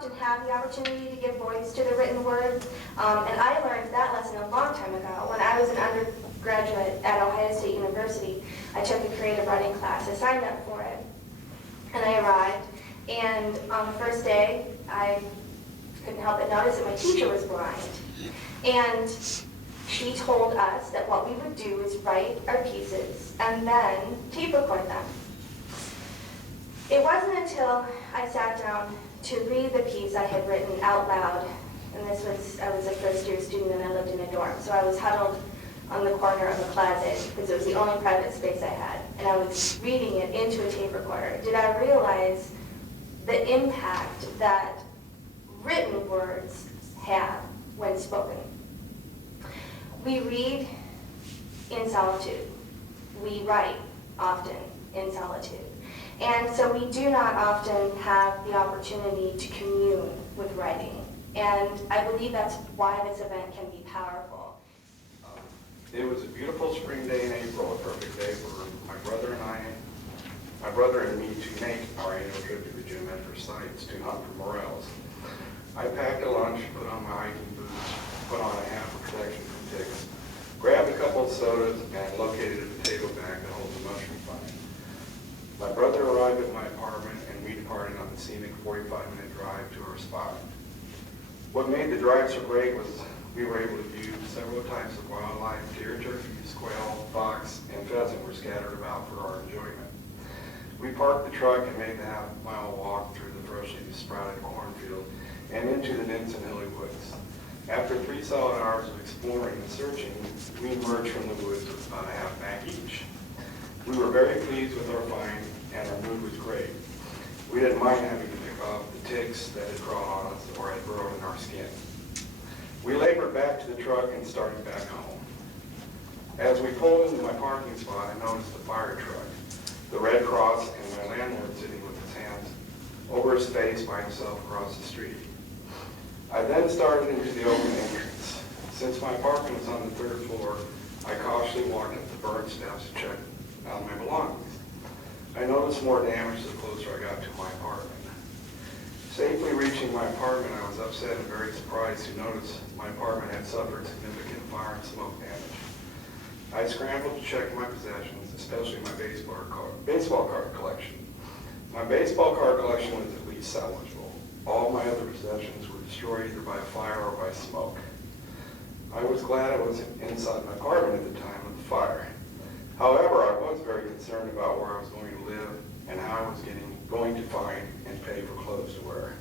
often have the opportunity to give voice to the written word, and I learned that lesson a long time ago. When I was an undergraduate at Ohio State University, I took a creative writing class. I signed up for it, and I arrived, and on the first day, I couldn't help but notice that my teacher was blind. And she told us that what we would do is write our pieces and then tape record them. It wasn't until I sat down to read the piece I had written out loud, and I was a first-year student and I lived in a dorm, so I was huddled on the corner of a closet because it was the only private space I had, and I was reading it into a tape recorder. Did I realize the impact that written words have when spoken? We read in solitude. We write often in solitude. And so we do not often have the opportunity to commune with writing. And I believe that's why this event can be powerful. It was a beautiful spring day in April, a perfect day for my brother and me to make our annual trip to the geometric sites to hunt for morels. I packed a lunch, put on my hiking boots, put on a hat for protection from ticks, grabbed a couple of sodas, and located a potato bag that holds a mushroom vine. My brother arrived at my apartment, and we departed on the scenic 45-minute drive to our spot. What made the drive so great was we were able to view several types of wildlife. Deer, turkeys, quail, fox, and pheasant were scattered about for our enjoyment. We parked the truck and made the half-mile walk through the freshly sprouted cornfield and into the dense and hilly woods. After 3 solid hours of exploring and searching, we emerged from the woods with about a half pack each. We were very pleased with our find, and our mood was great. We didn't mind having to pick off the ticks that had crawled on us or had burrowed in our skin. We labored back to the truck and started back home. As we pulled into my parking spot, I noticed the fire truck, the Red Cross, and my landlord sitting with his hands over his face by himself across the street. I then started into the open entrance. Since my apartment was on the 3rd floor, I cautiously walked up the burnt steps to check on my belongings. I noticed more damage the closer I got to my apartment. Safely reaching my apartment, I was upset and very surprised to notice my apartment had suffered significant fire and smoke damage. I scrambled to check my possessions, especially my baseball card collection. My baseball card collection was at least salvageable. All my other possessions were destroyed either by fire or by smoke. I was glad I wasn't inside my apartment at the time of the fire. However, I was very concerned about where I was going to live and how I was going to find and pay for clothes to wear.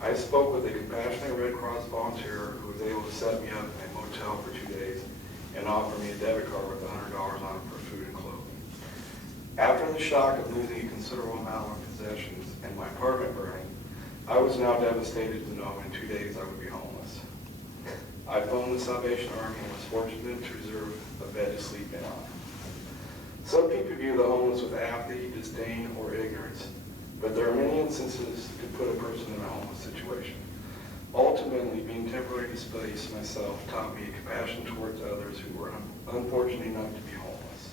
I spoke with a compassionate Red Cross volunteer who was able to set me up in a motel for 2 days and offer me a debit card with $100 on it for food and clothing. After the shock of losing a considerable amount of possessions and my apartment burning, I was now devastated to know in 2 days I would be homeless. I phoned the Salvation Army and was fortunate to reserve a bed to sleep in on. Some people view the homeless with apathy, disdain, or ignorance, but there are many instances to put a person in a homeless situation. Ultimately, being temporarily displaced myself taught me a compassion towards others who were unfortunate enough to be homeless.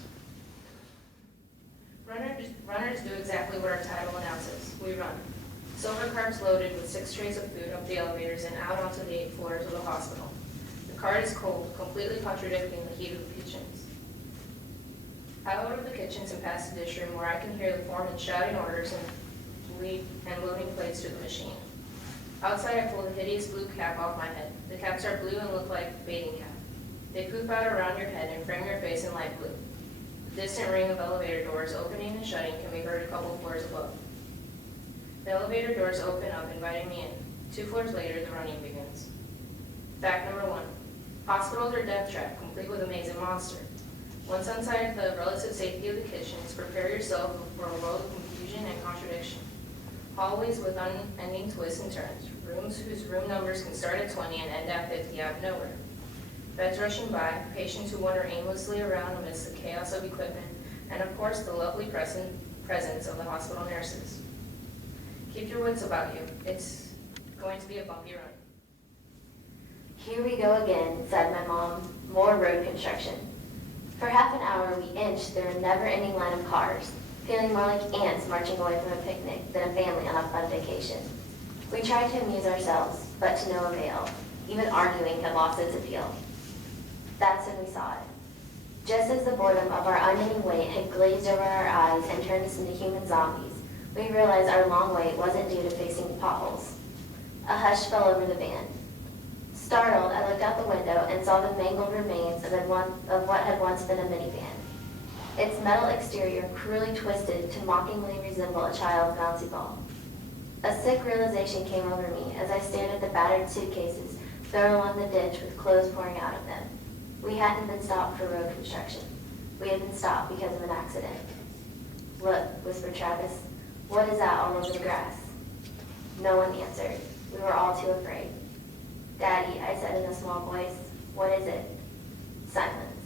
Runners do exactly what our title announces. We run. Silver carts loaded with 6 trays of food up the elevators and out onto the 8th floors of the hospital. The cart is cold, completely contradicting the heat of the kitchens. Out of the kitchens and past the dish room where I can hear the foreman shouting orders and loading plates to the machine. Outside, I pull the hideous blue cap off my head. The caps are blue and look like baiting cap. They poop out around your head and frame your face in light blue. The distant ring of elevator doors opening and shutting can be heard a couple floors above. The elevator doors open up, inviting me in. 2 floors later, the running begins. Fact number 1. Hospitals are death trap, complete with a maze and monster. Once inside the relative safety of the kitchens, prepare yourself for a world of confusion and contradiction. Hallways with unending twists and turns. Rooms whose room numbers can start at 20 and end at 50 out of nowhere. Beds rushing by, patients who wander aimlessly around amidst the chaos of equipment, and of course the lovely presence of the hospital nurses. Keep your wits about you. It's going to be a bumpy run. Here we go again, said my mom. More road construction. For half an hour we inched through a never-ending line of cars, feeling more like ants marching away from a picnic than a family on a fun vacation. We tried to amuse ourselves, but to no avail. Even arguing had lost its appeal. That's when we saw it. Just as the boredom of our unending wait had glazed over our eyes and turned us into human zombies, we realized our long wait wasn't due to facing potholes. A hush fell over the van. Startled, I looked out the window and saw the mangled remains of what had once been a minivan. Its metal exterior cruelly twisted to mockingly resemble a child's bouncy ball. A sick realization came over me as I stared at the battered suitcases thrown along the ditch with clothes pouring out of them. We hadn't been stopped for road construction. We had been stopped because of an accident. "Look," whispered Travis. "What is that all over the grass?" No one answered. We were all too afraid. "Daddy," I said in a small voice, "what is it?" Silence.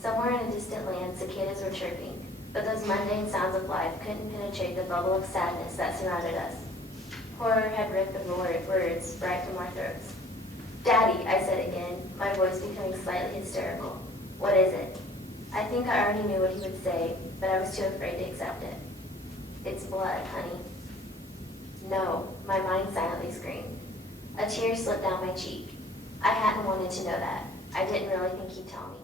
Somewhere in a distant land, cicadas were chirping, but those mundane sounds of life couldn't penetrate the bubble of sadness that surrounded us. Horror had ripped the words right from our throats. "Daddy," I said again, my voice becoming slightly hysterical. "What is it?" I think I already knew what he would say, but I was too afraid to accept it. "It's blood, honey." "No," my mind silently screamed. A tear slipped down my cheek. I hadn't wanted to know that. I didn't really think he'd tell me.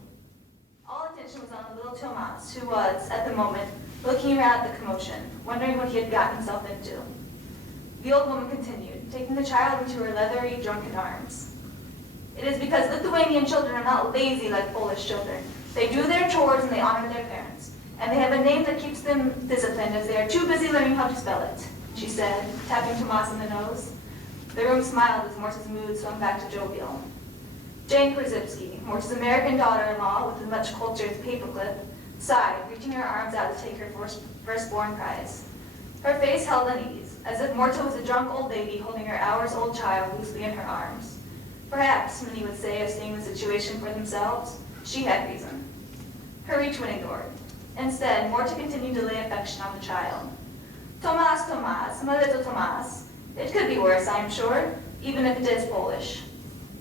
All attention was on the little Tomas, who was, at the moment, looking around at the commotion, wondering what he had gotten himself into. The old woman continued, taking the child into her leathery, drunken arms. "It is because Lithuanian children are not lazy like Polish children. They do their chores and they honor their parents. And they have a name that keeps them disciplined as they are too busy learning how to spell it," she said, tapping Tomas on the nose. The room smiled as Morse's mood swung back to jovial. Jane Skorczewski, Morse's American daughter-in-law with as much culture as paperclip, sighed, reaching her arms out to take her firstborn prize. Her face held unease, as if Morta was a drunk old lady holding her hours-old child loosely in her arms. Perhaps, many would say, of seeing the situation for themselves, she had reason. Her reach went ignored. Instead, Morta continued to lay affection on the child. "Tomas, Tomas, my little Tomas. It could be worse, I am sure, even if it is Polish."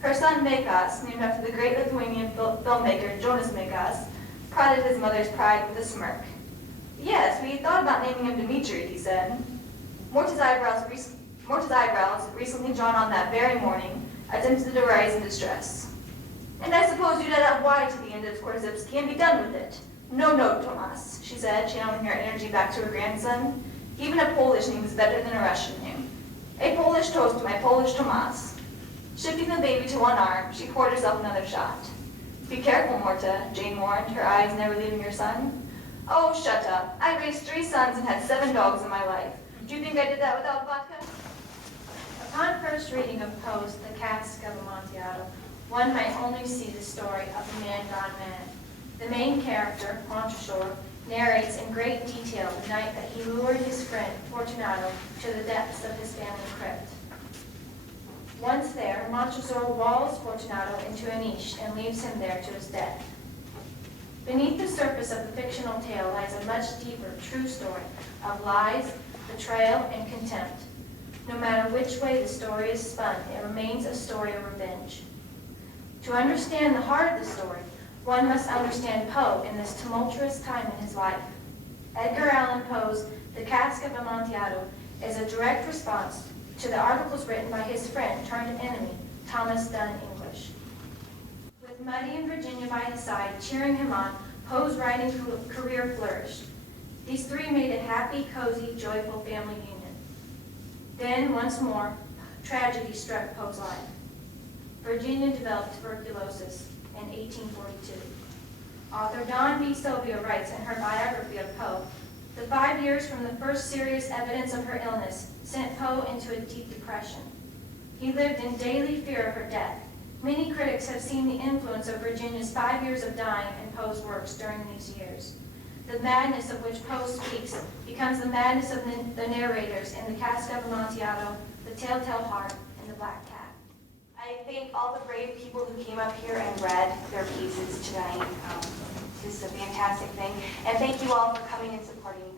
Her son Mekas, named after the great Lithuanian filmmaker Jonas Mekas, prodded his mother's pride with a smirk. "Yes, we thought about naming him Dmitri," he said. Morta's eyebrows, recently drawn on that very morning, attempted to rise in distress. "And I suppose you'd add a Y to the end of Skorczewski and be done with it." "No, no, Tomas," she said, channeling her energy back to her grandson. "Even a Polish name is better than a Russian name. A Polish toast to my Polish Tomas." Shifting the baby to one arm, she poured herself another shot. "Be careful, Morta," Jane warned, her eyes never leaving her son. "Oh, shut up. I raised 3 sons and had 7 dogs in my life. Do you think I did that without vodka?" Upon first reading of Poe's The Cask of Amontillado, one might only see the story of a man gone mad. The main character, Montresor, narrates in great detail the night that he lured his friend, Fortunato, to the depths of his family crypt. Once there, Montresor walls Fortunato into a niche and leaves him there to his death. Beneath the surface of the fictional tale lies a much deeper, true story of lies, betrayal, and contempt. No matter which way the story is spun, it remains a story of revenge. To understand the heart of the story, one must understand Poe in this tumultuous time in his life. Edgar Allan Poe's The Cask of Amontillado is a direct response to the articles written by his friend turned enemy, Thomas Dunn English. With Muddy and Virginia by his side, cheering him on, Poe's writing career flourished. These 3 made a happy, cozy, joyful family union. Then, once more, tragedy struck Poe's life. Virginia developed tuberculosis in 1842. Author Dawn B. Sylvia writes in her biography of Poe, "The 5 years from the first serious evidence of her illness sent Poe into a deep depression. He lived in daily fear of her death. Many critics have seen the influence of Virginia's 5 years of dying in Poe's works during these years. The madness of which Poe speaks becomes the madness of the narrators in The Cask of Amontillado, The Telltale Heart, and The Black Cat." I thank all the brave people who came up here and read their pieces tonight. This is a fantastic thing. And thank you all for coming and supporting me.